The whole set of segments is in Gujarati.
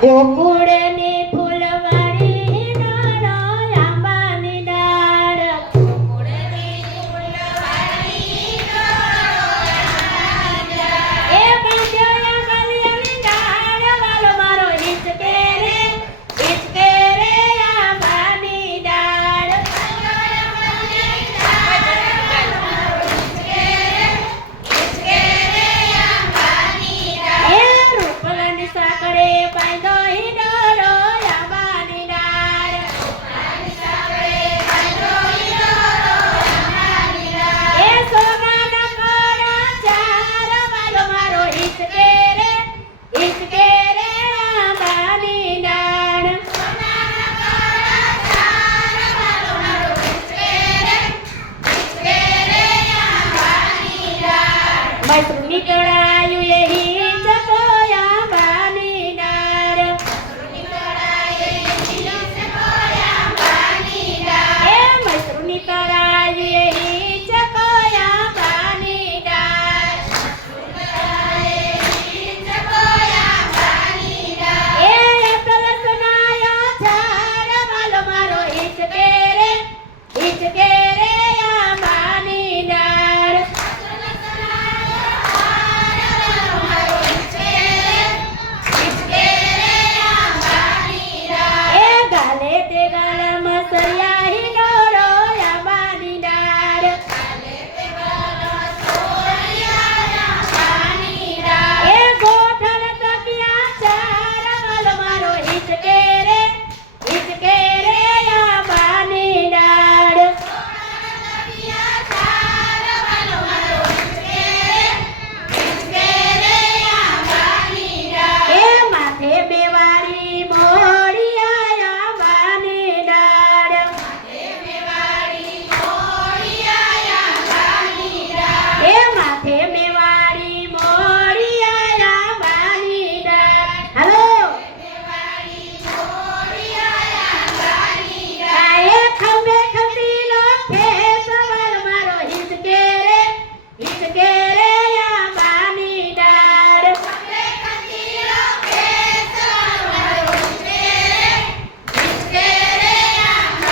ગોકુળની ફૂલવાડી ડાળો આંબાની ડાળ એ બાંધ્યો આંબાની ડાળ વાલો મારો હિચકે રે આંબાની ડાળ એ રૂપલાની સાંકળે બાંધો હિંડોળો આંબાની ડાળ એ સોનાના કોળા ચાર વાલો મારો હિચકે રે આંબાની ડાળ મૈત્રી કળાયું એ હિંચકો આંબાની ડાળ એ મૈત્રી કળાયું એ હિંચકો આંબાની ડાળ એ સરસનાયો ઝાડ વાલો મારો હિચકે રે આંબાની ડાળ એ ગાલે તે ગાલામાં સરિયા હિંડોળો આંબાની ડાળ એ ગોઠણ તકિયા ચાર વાલો મારો હિચકે રે આંબાની ડાળ એ માથે બેવાડી મોડિયા આંબાની ડાળ એ માથે બેવાડી મોડિયા આંબાની ડાળ હાલો એ ખંભે ખંભીલો ફેસ વાલો મારો હિચકે રે આંબાની ડાળ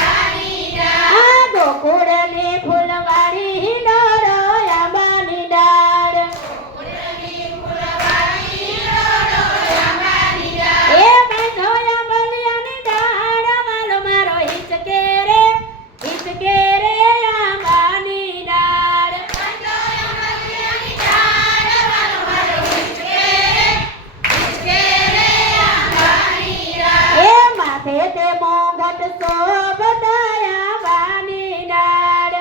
આ ગોકુળની ફૂલવાડી હિંડોળો આંબાની ડાળ એ બાંધો આંબલિયાની ડાળ વાલો મારો હિચકે રે આંબાની ડાળ એ માથે તે મોંઘટ શોભતા આંબાની ડાળ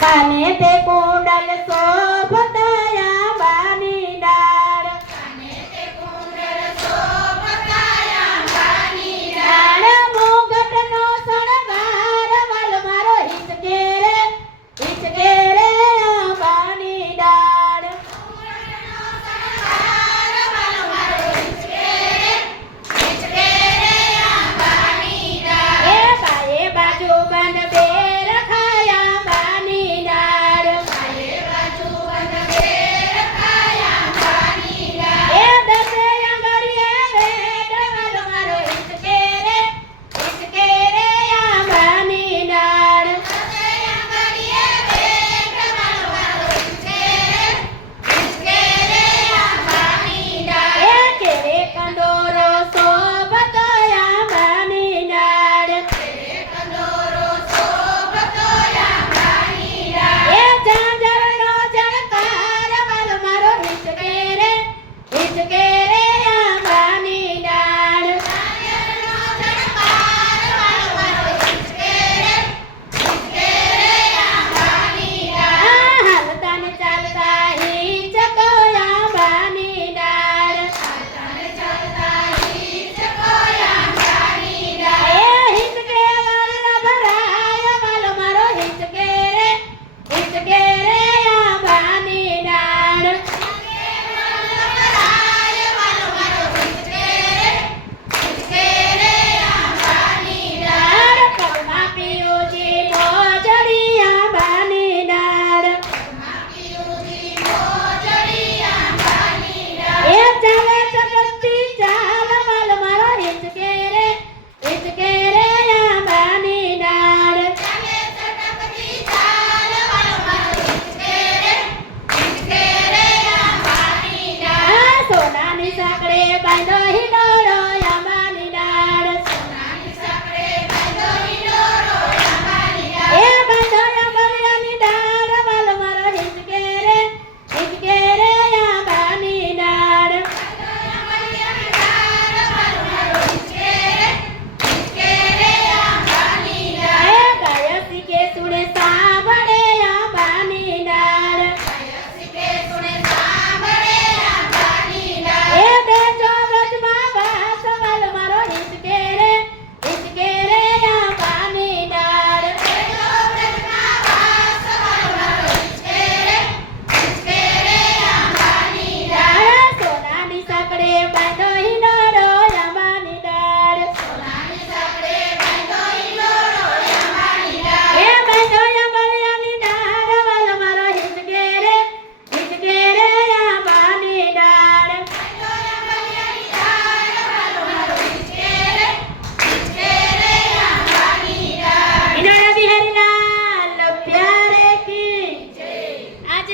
કાને તે કુંડલ